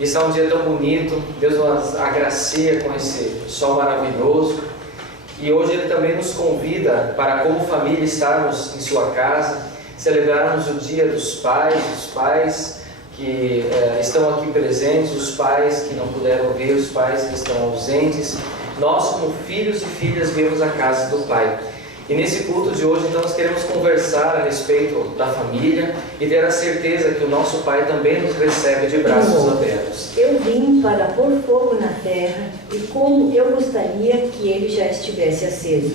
Está um dia tão bonito, Deus nos agracia com esse sol maravilhoso. E hoje Ele também nos convida para, como família, estarmos em sua casa, celebrarmos o dia dos pais, os pais que estão aqui presentes, os pais que não puderam vir, os pais que estão ausentes. Nós, como filhos e filhas, viemos à casa do Pai. E nesse culto de hoje, então, nós queremos conversar a respeito da família e ter a certeza que o nosso Pai também nos recebe de braços abertos. Eu vim para pôr fogo na terra e como eu gostaria que ele já estivesse aceso.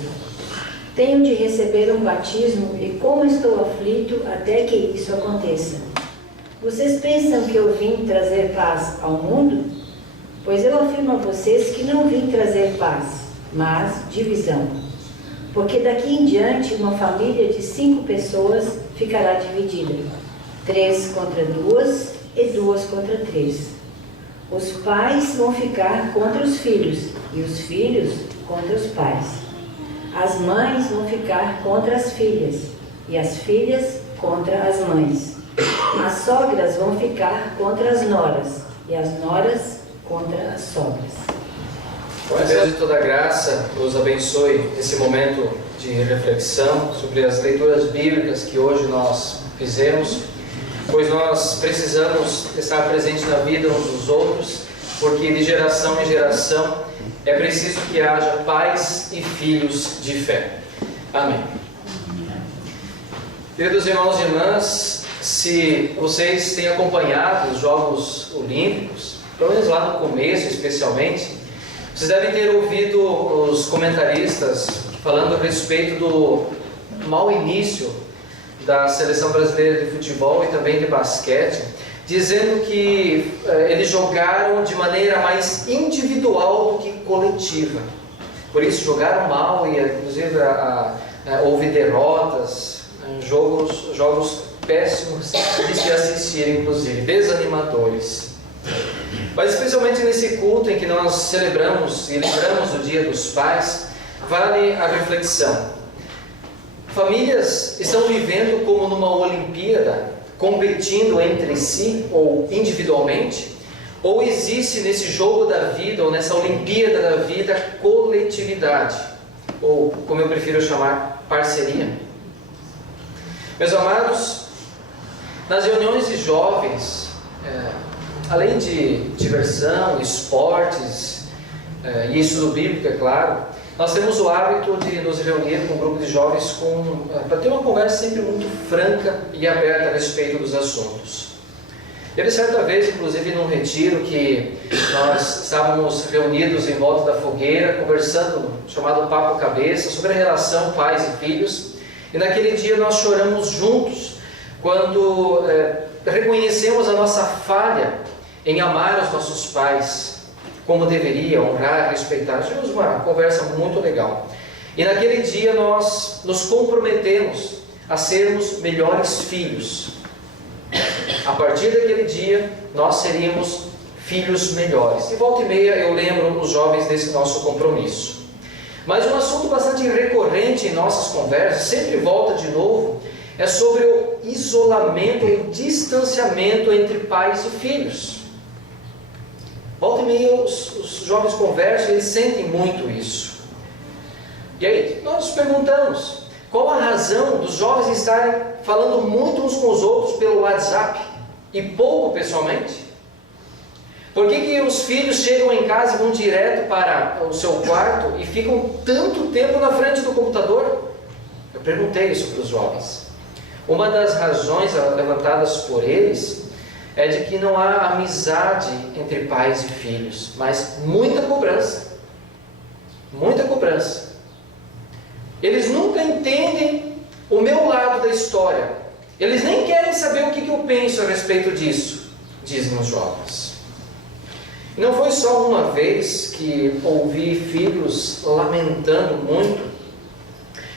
Tenho de receber um batismo e como estou aflito até que isso aconteça. Vocês pensam que eu vim trazer paz ao mundo? Pois eu afirmo a vocês que não vim trazer paz, mas divisão. Porque daqui em diante uma família de 5 pessoas ficará dividida, 3 contra 2 e 2 contra 3. Os pais vão ficar contra os filhos e os filhos contra os pais. As mães vão ficar contra as filhas e as filhas contra as mães. As sogras vão ficar contra as noras e as noras contra as sogras. Que Deus de toda graça nos abençoe nesse momento de reflexão sobre as leituras bíblicas que hoje nós fizemos, pois nós precisamos estar presentes na vida uns dos outros, porque de geração em geração é preciso que haja pais e filhos de fé. Amém. Queridos irmãos e irmãs, se vocês têm acompanhado os Jogos Olímpicos, pelo menos lá no começo especialmente, vocês devem ter ouvido os comentaristas falando a respeito do mau início da seleção brasileira de futebol e também de basquete, dizendo que eles jogaram de maneira mais individual do que coletiva. Por isso jogaram mal e inclusive houve derrotas, jogos péssimos de se assistir, inclusive, desanimadores. Mas especialmente nesse culto em que nós celebramos e lembramos o Dia dos Pais, vale a reflexão. Famílias estão vivendo como numa Olimpíada, competindo entre si ou individualmente? Ou existe nesse jogo da vida, ou nessa Olimpíada da vida, coletividade? Ou, como eu prefiro chamar, parceria? Meus amados, nas reuniões de jovens, além de diversão, esportes e estudo bíblico, é claro, nós temos o hábito de nos reunir com um grupo de jovens para ter uma conversa sempre muito franca e aberta a respeito dos assuntos. Teve certa vez, inclusive, num retiro que nós estávamos reunidos em volta da fogueira, conversando, chamado Papo Cabeça, sobre a relação pais e filhos, e naquele dia nós choramos juntos, quando reconhecemos a nossa falha em amar os nossos pais como deveria, honrar, respeitar. Tivemos uma conversa muito legal. E naquele dia nós nos comprometemos a sermos melhores filhos. A partir daquele dia nós seríamos filhos melhores. E volta e meia eu lembro os jovens desse nosso compromisso. Mas um assunto bastante recorrente em nossas conversas, sempre volta de novo, é sobre o isolamento, o distanciamento entre pais e filhos. Volta e meia os jovens conversam e eles sentem muito isso. E aí nós nos perguntamos, qual a razão dos jovens estarem falando muito uns com os outros pelo WhatsApp e pouco pessoalmente? Por que os filhos chegam em casa e vão direto para o seu quarto e ficam tanto tempo na frente do computador? Eu perguntei isso para os jovens. Uma das razões levantadas por eles é de que não há amizade entre pais e filhos, mas muita cobrança. Muita cobrança. Eles nunca entendem o meu lado da história. Eles nem querem saber o que eu penso a respeito disso, dizem os jovens. E não foi só uma vez que ouvi filhos lamentando muito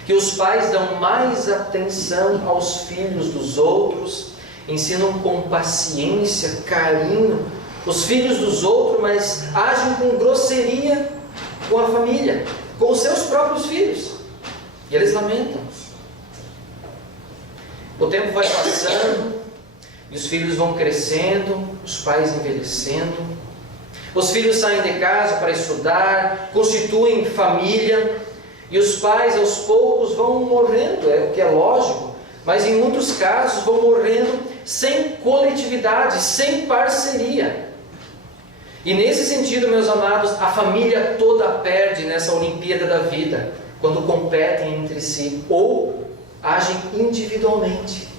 que os pais dão mais atenção aos filhos dos outros, ensinam com paciência, carinho os filhos dos outros, mas agem com grosseria com a família, com os seus próprios filhos. E eles lamentam. O tempo vai passando E os filhos vão crescendo, os pais envelhecendo. Os filhos saem de casa para estudar, constituem família, e os pais aos poucos vão morrendo, o que é lógico, mas em muitos casos vão morrendo sem coletividade, sem parceria. E nesse sentido, meus amados, a família toda perde nessa Olimpíada da vida, quando competem entre si ou agem individualmente.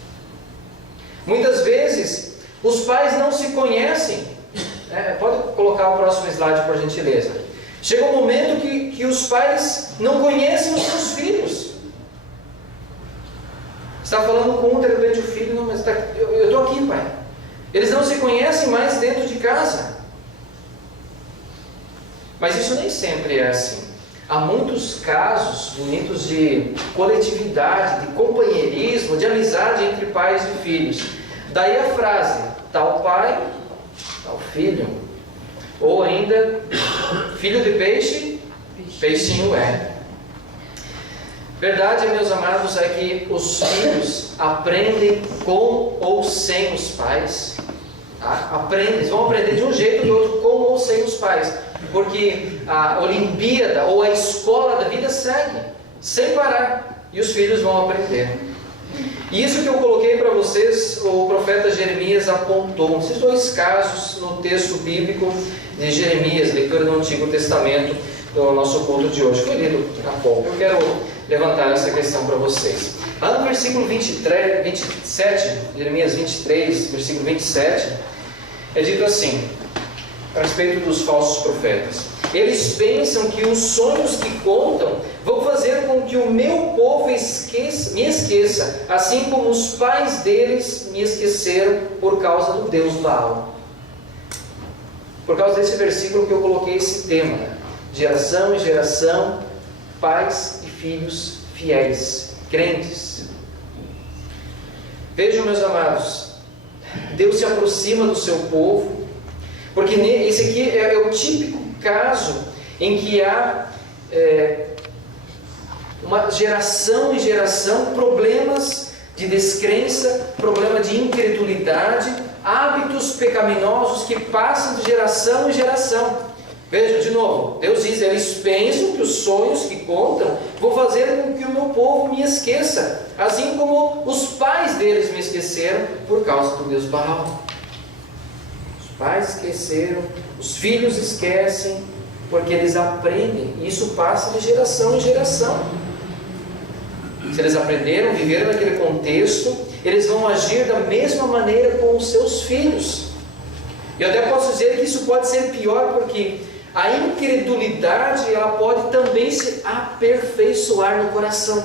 Muitas vezes, os pais não se conhecem. Pode colocar o próximo slide, por gentileza. Chega um momento que os pais não conhecem os seus filhos. Está falando com um, de repente o filho, não, mas eu estou aqui, pai. Eles não se conhecem mais dentro de casa. Mas isso nem sempre é assim. Há muitos casos bonitos de coletividade, de companheirismo, de amizade entre pais e filhos. Daí a frase, tal pai, tal filho. Ou ainda, filho de peixe, peixinho é. Verdade, meus amados, é que os filhos aprendem com ou sem os pais. Eles vão aprender de um jeito ou do outro, com ou sem os pais. Porque a Olimpíada ou a escola da vida segue, sem parar. E os filhos vão aprender. E isso que eu coloquei para vocês, o profeta Jeremias apontou. Esses dois casos no texto bíblico de Jeremias, leitura do Antigo Testamento, do nosso culto de hoje. Foi lido há pouco. Eu quero levantar essa questão para vocês. Lá no versículo 27, Jeremias 23, versículo 27, é dito assim, a respeito dos falsos profetas. Eles pensam que os sonhos que contam vão fazer com que o meu povo me esqueça, assim como os pais deles me esqueceram por causa do Deus Baal. Por causa desse versículo que eu coloquei esse tema, geração em geração, pais e filhos fiéis, crentes. Vejam, meus amados, Deus se aproxima do seu povo, porque esse aqui é o típico caso em que há uma geração em geração problemas de descrença, problema de incredulidade, hábitos pecaminosos que passam de geração em geração. Vejam de novo, Deus diz, eles pensam que os sonhos que contam vão fazer com que o meu povo me esqueça, assim como os pais deles me esqueceram por causa do Deus Baal. Os pais esqueceram, os filhos esquecem, porque eles aprendem, e isso passa de geração em geração. Se eles aprenderam, viveram naquele contexto, eles vão agir da mesma maneira com os seus filhos. Eu até posso dizer que isso pode ser pior, porque a incredulidade ela pode também se aperfeiçoar no coração.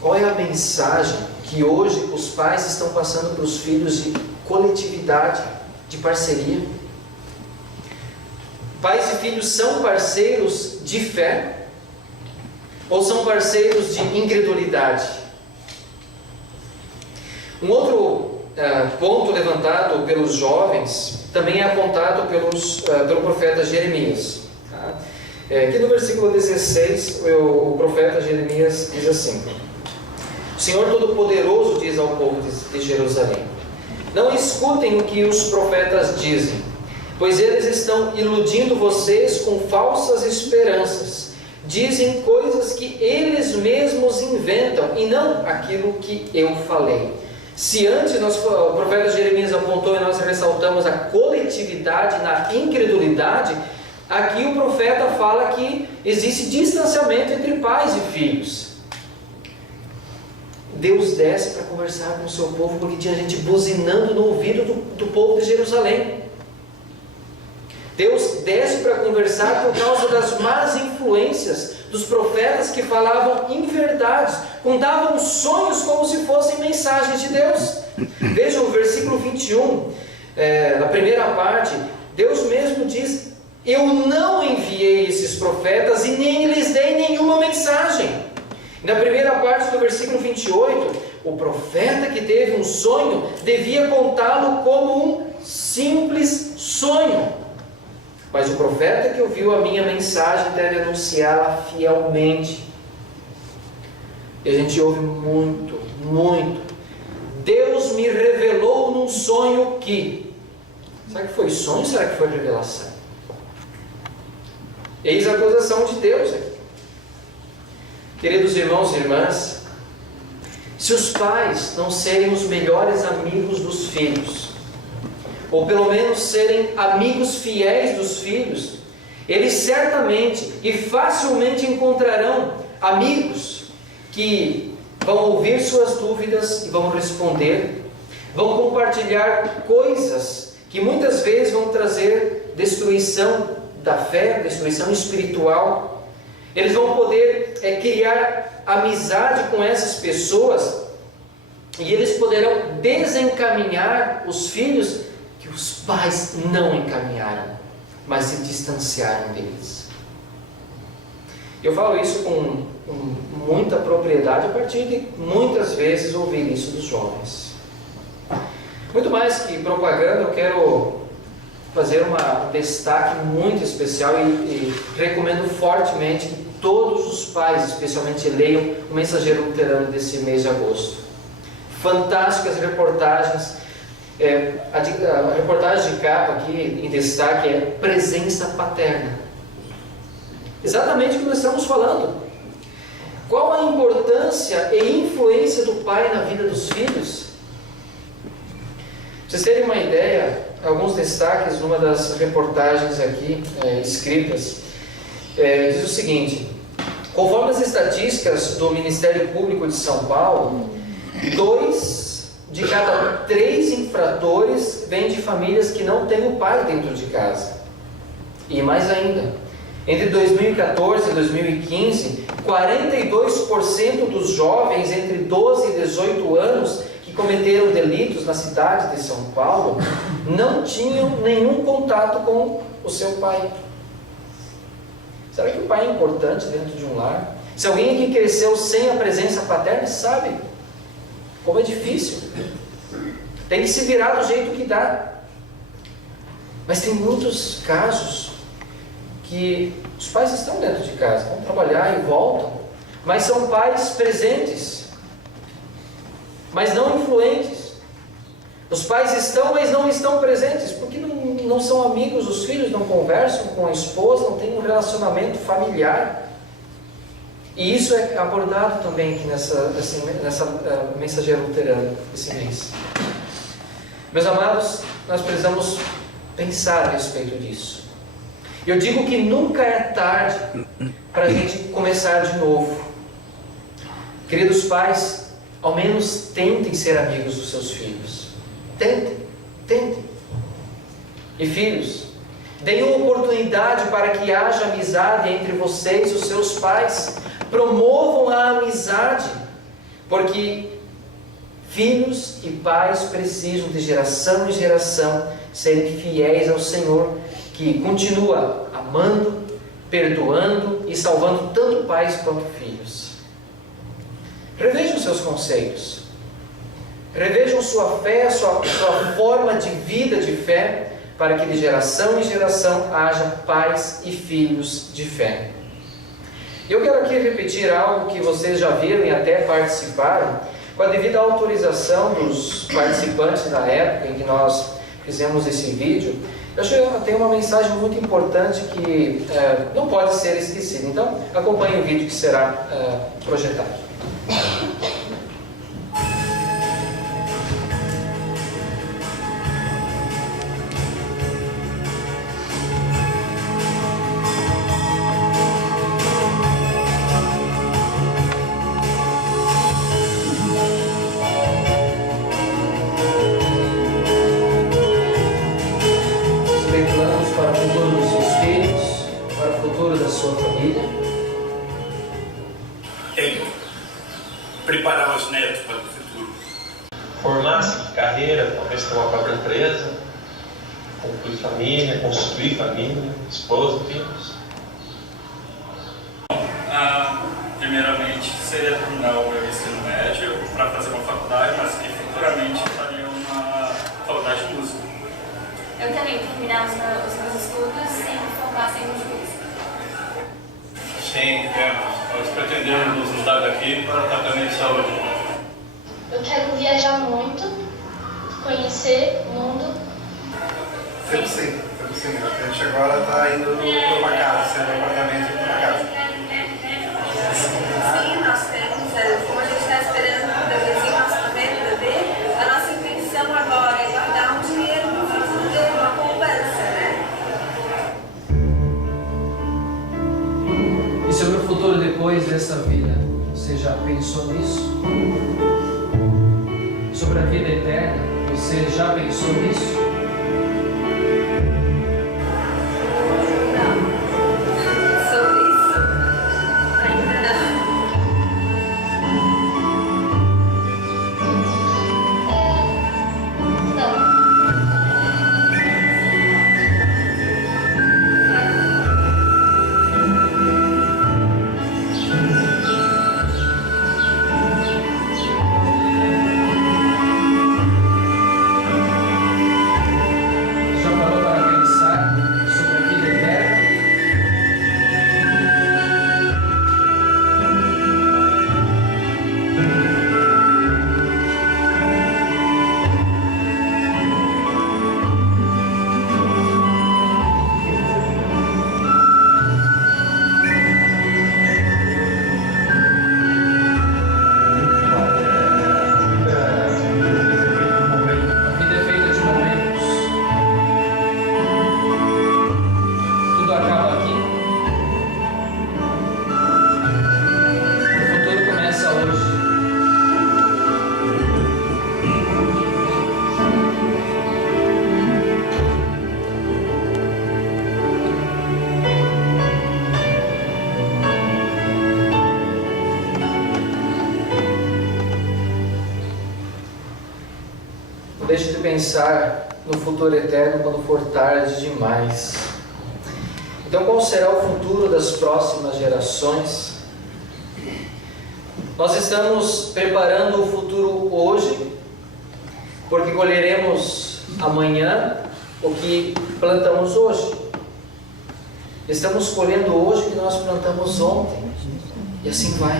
Qual é a mensagem que hoje os pais estão passando para os filhos de coletividade, de parceria? Pais e filhos são parceiros de fé ou são parceiros de incredulidade? Um outro ponto levantado pelos jovens também é apontado pelo profeta Jeremias. Aqui no versículo 16, o profeta Jeremias diz assim: o Senhor Todo-Poderoso diz ao povo de Jerusalém: não escutem o que os profetas dizem, pois eles estão iludindo vocês com falsas esperanças. Dizem coisas que eles mesmos inventam e não aquilo que eu falei. Se antes o profeta Jeremias apontou e nós ressaltamos a coletividade na incredulidade, aqui o profeta fala que existe distanciamento entre pais e filhos. Deus desce para conversar com o seu povo porque tinha gente buzinando no ouvido do povo de Jerusalém. Deus desce para conversar por causa das más influências dos profetas que falavam inverdades, contavam sonhos como se fossem mensagens de Deus. Vejam o versículo 21, na primeira parte, Deus mesmo diz: eu não enviei esses profetas e nem lhes dei nenhuma mensagem. Na primeira parte do versículo 28, o profeta que teve um sonho devia contá-lo como um simples sonho. Mas o profeta que ouviu a minha mensagem deve anunciá-la fielmente. E a gente ouve muito me revelou num sonho que... Será que foi sonho ou será que foi revelação? Eis a acusação de Deus aqui. Queridos irmãos e irmãs, se os pais não serem os melhores amigos dos filhos, ou pelo menos serem amigos fiéis dos filhos, eles certamente e facilmente encontrarão amigos que vão ouvir suas dúvidas e vão responder, vão compartilhar coisas que muitas vezes vão trazer destruição da fé, destruição espiritual. Eles vão poder criar amizade com essas pessoas e eles poderão desencaminhar os filhos que os pais não encaminharam, mas se distanciaram deles. Eu falo isso com muita propriedade a partir de muitas vezes ouvir isso dos jovens. Muito mais que propaganda, eu quero fazer um destaque muito especial e recomendo fortemente que todos os pais, especialmente, leiam o Mensageiro Luterano desse mês de agosto. Fantásticas reportagens. A reportagem de capa aqui em destaque é presença paterna. Exatamente o que nós estamos falando. Qual a importância e influência do pai na vida dos filhos? Para vocês terem uma ideia, alguns destaques numa das reportagens aqui escritas, diz o seguinte: conforme as estatísticas do Ministério Público de São Paulo, 2 de cada 3 infratores vêm de famílias que não têm o pai dentro de casa. E mais ainda, entre 2014 e 2015, 42% dos jovens entre 12 e 18 anos que cometeram delitos na cidade de São Paulo não tinham nenhum contato com o seu pai. Será que o pai é importante dentro de um lar? Se alguém aqui cresceu sem a presença paterna, sabe como é difícil. Tem que se virar do jeito que dá. Mas tem muitos casos que os pais estão dentro de casa, vão trabalhar e voltam, mas são pais presentes, mas não influentes. Os pais estão, mas não estão presentes, porque não são amigos dos filhos, não conversam com a esposa, não têm um relacionamento familiar. E isso é abordado também aqui nessa Mensageiro Luterano esse mês. Meus amados, nós precisamos pensar a respeito disso. Eu digo que nunca é tarde para a gente começar de novo. Queridos pais, ao menos tentem ser amigos dos seus filhos. Tentem. E filhos, deem uma oportunidade para que haja amizade entre vocês e os seus pais. Promovam a amizade, porque filhos e pais precisam de geração em geração serem fiéis ao Senhor, que continua amando, perdoando e salvando tanto pais quanto filhos. Revejam seus conceitos, revejam sua fé, sua forma de vida de fé, para que de geração em geração haja pais e filhos de fé. Eu quero aqui repetir algo que vocês já viram e até participaram, com a devida autorização dos participantes da época em que nós fizemos esse vídeo. Eu acho que tem uma mensagem muito importante que não pode ser esquecida. Então, acompanhe o vídeo que será projetado. Preparar os netos para o futuro. Formar-se, carreira, talvez ter uma própria empresa, concluir família, construir família, esposa, filhos. Primeiramente seria terminar o meu ensino médio para fazer uma faculdade, mas que futuramente faria uma faculdade de música. Eu também terminar os meus estudos sem focar em juiz. Sim, nós pretendemos nos mudar daqui para tratamento de saúde. Eu quero viajar muito conhecer o mundo? Sim. A gente agora está indo para uma casa, saindo do apartamento e para uma casa. Sim, nós temos, como a gente está esperando o bebezinho, nosso primeiro bebê, a nossa intenção agora é guardar um dinheiro no futuro dele, uma poupança, né? E sobre o futuro depois dessa vida, você já pensou nisso? Sobre a vida eterna, você já pensou nisso? Deixe de pensar no futuro eterno quando for tarde demais. Então, qual será o futuro das próximas gerações? Nós estamos preparando o futuro hoje, porque colheremos amanhã o que plantamos hoje. Estamos colhendo hoje o que nós plantamos ontem, e assim vai.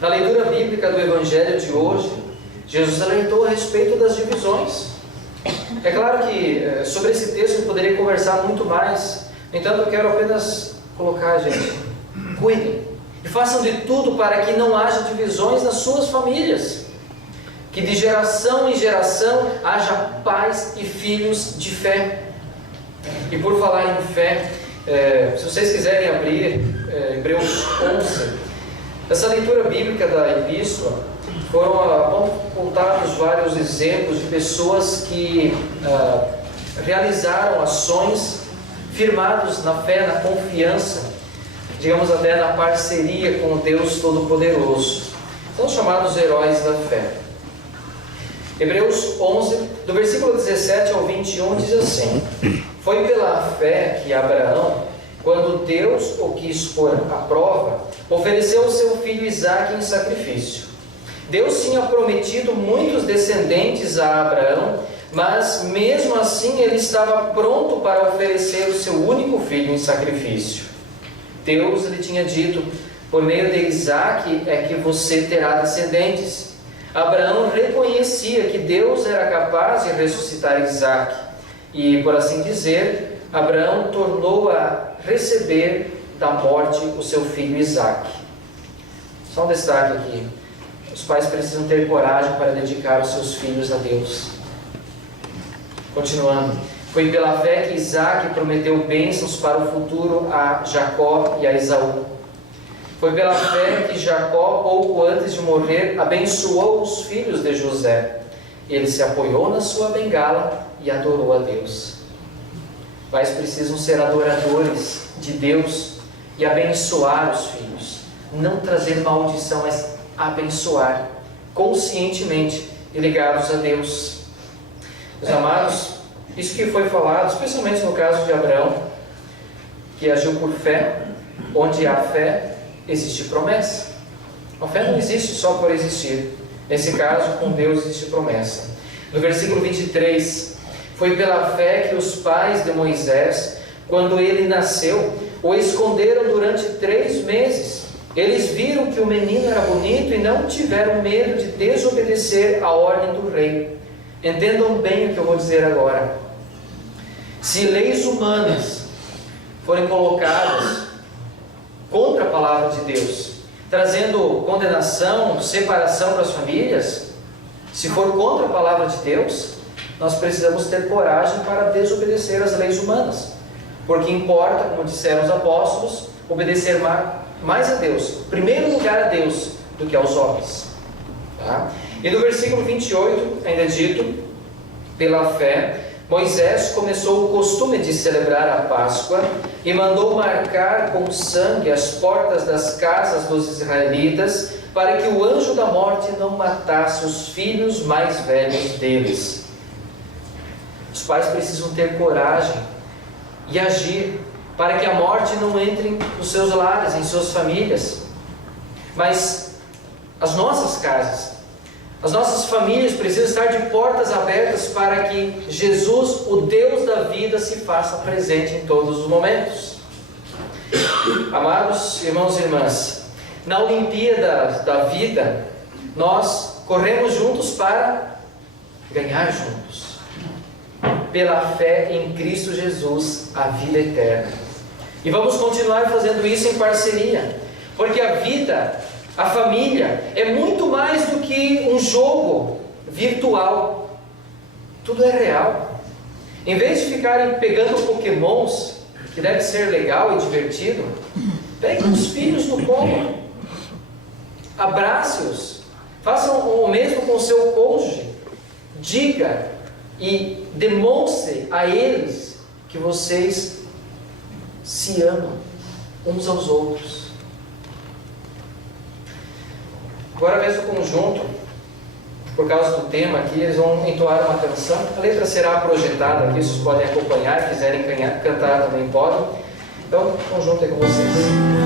Na leitura bíblica do Evangelho de hoje, Jesus alertou a respeito das divisões. É claro que sobre esse texto eu poderia conversar muito mais. No entanto, eu quero apenas colocar, gente, cuidem e façam de tudo para que não haja divisões nas suas famílias. Que de geração em geração haja pais e filhos de fé. E por falar em fé, se vocês quiserem abrir Hebreus 11, essa leitura bíblica da epístola, foram apontados vários exemplos de pessoas que realizaram ações firmados na fé, na confiança, digamos até na parceria com o Deus Todo-Poderoso. São chamados heróis da fé. Hebreus 11, do versículo 17 ao 21, diz assim: Foi pela fé que Abraão, quando Deus o quis pôr à prova, ofereceu o seu filho Isaque em sacrifício. Deus tinha prometido muitos descendentes a Abraão, mas mesmo assim ele estava pronto para oferecer o seu único filho em sacrifício. Deus lhe tinha dito: por meio de Isaque é que você terá descendentes. Abraão reconhecia que Deus era capaz de ressuscitar Isaque, e, por assim dizer, Abraão tornou a receber da morte o seu filho Isaque. Só um destaque aqui: os pais precisam ter coragem para dedicar os seus filhos a Deus. Continuando: foi pela fé que Isaque prometeu bênçãos para o futuro a Jacó e a Esaú. Foi pela fé que Jacó, pouco antes de morrer, abençoou os filhos de José. Ele se apoiou na sua bengala e adorou a Deus. Pais precisam ser adoradores de Deus e abençoar os filhos. Não trazer maldição, mas abençoar conscientemente e ligados a Deus. Meus amados, isso que foi falado, especialmente no caso de Abraão, que agiu por fé. Onde há fé, existe promessa. A fé não existe só por existir. Nesse caso, com Deus existe promessa. No versículo 23, foi pela fé que os pais de Moisés, quando ele nasceu, o esconderam durante 3 meses. Eles viram que o menino era bonito e não tiveram medo de desobedecer a ordem do rei. entendam bem o que eu vou dizer agora. Se leis humanas forem colocadas contra a palavra de Deus, trazendo condenação, separação para as famílias, se for contra a palavra de Deus, nós precisamos ter coragem para desobedecer às leis humanas, porque importa, como disseram os apóstolos, obedecer mais a Deus, em primeiro lugar a Deus, do que aos homens. Tá? E no versículo 28, ainda é dito: pela fé, Moisés começou o costume de celebrar a Páscoa e mandou marcar com sangue as portas das casas dos israelitas, para que o anjo da morte não matasse os filhos mais velhos deles. Os pais precisam ter coragem e agir para que a morte não entre nos seus lares, em suas famílias. Mas as nossas casas, as nossas famílias precisam estar de portas abertas para que Jesus, o Deus da vida, se faça presente em todos os momentos. Amados irmãos e irmãs, na Olimpíada da vida, nós corremos juntos para ganhar juntos, pela fé em Cristo Jesus, a vida eterna. E vamos continuar fazendo isso em parceria, porque a vida, a família, é muito mais do que um jogo virtual. Tudo é real. Em vez de ficarem pegando pokémons, que deve ser legal e divertido, peguem os filhos no colo, abrace-os, façam o mesmo com o seu cônjuge, diga e demonstre a eles que vocês se amam uns aos outros. Agora mesmo o conjunto, por causa do tema aqui, eles vão entoar uma canção. A letra será projetada aqui, vocês podem acompanhar, quiserem cantar também podem. Então, o conjunto é com vocês.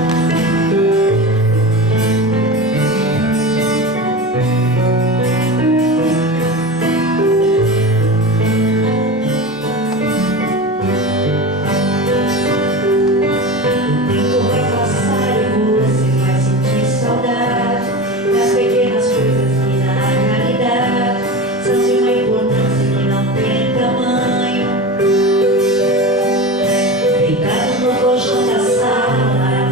Deitado no colchão da sala,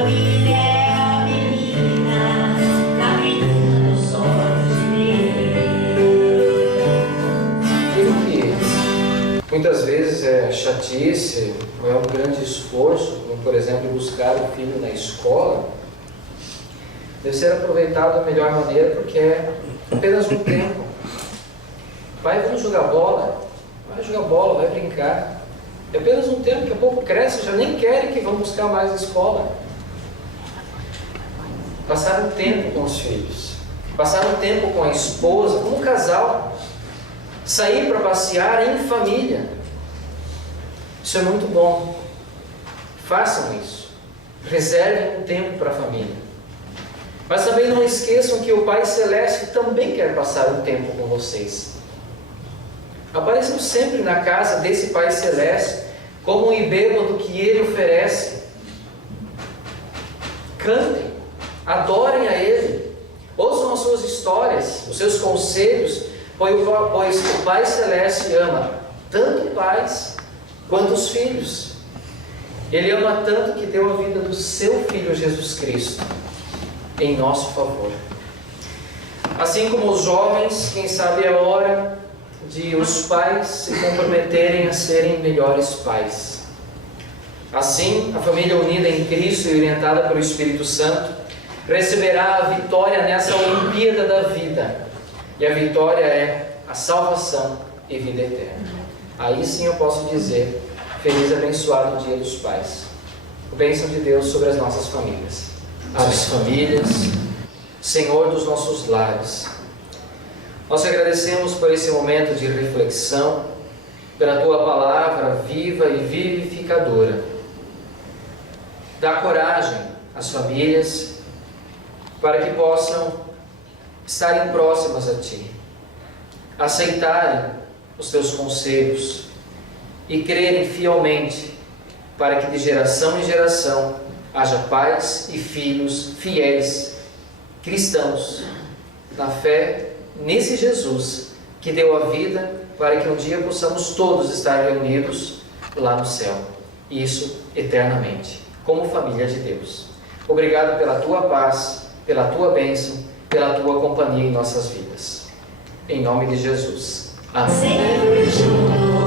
família é a menina, a menina dos sonhos de Deus. Aquilo que muitas vezes é chatice, ou é um grande esforço, como por exemplo buscar o filho na escola, deve ser aproveitado da melhor maneira, porque é apenas um tempo. Vai, vamos jogar bola, vai brincar. É apenas um tempo, daqui a pouco cresce, já nem querem que vão buscar mais a escola. Passar um tempo com os filhos, passar um tempo com a esposa, com um casal, sair para passear em família. Isso é muito bom. Façam isso. Reservem um tempo para a família. Mas também não esqueçam que o Pai Celeste também quer passar um tempo com vocês. Apareçam sempre na casa desse Pai Celeste como um bêbado que Ele oferece. Cantem, adorem a Ele, ouçam as suas histórias, os seus conselhos, pois o Pai Celeste ama tanto pais quanto os filhos. Ele ama tanto que deu a vida do seu Filho Jesus Cristo em nosso favor. Assim como os jovens, quem sabe é hora de os pais se comprometerem a serem melhores pais. Assim, a família unida em Cristo e orientada pelo Espírito Santo receberá a vitória nessa Olimpíada da vida. E a vitória é a salvação e vida eterna. Aí sim eu posso dizer, feliz e abençoado Dia dos Pais. O bênção de Deus sobre as nossas famílias. As famílias, Senhor dos nossos lares. Nós te agradecemos por esse momento de reflexão, pela Tua palavra viva e vivificadora. Dá coragem às famílias para que possam estarem próximas a Ti, aceitarem os Teus conselhos e crerem fielmente para que de geração em geração haja pais e filhos fiéis, cristãos, na fé nesse Jesus que deu a vida para que um dia possamos todos estar reunidos lá no céu, e isso eternamente, como família de Deus. Obrigado pela Tua paz, pela Tua bênção, pela Tua companhia em nossas vidas. Em nome de Jesus. Amém. Juntos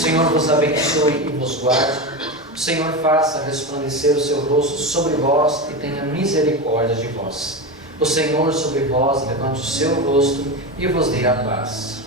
Senhor vos abençoe e vos guarde. O Senhor faça resplandecer o seu rosto sobre vós e tenha misericórdia de vós. O Senhor sobre vós levante o seu rosto e vos dê a paz.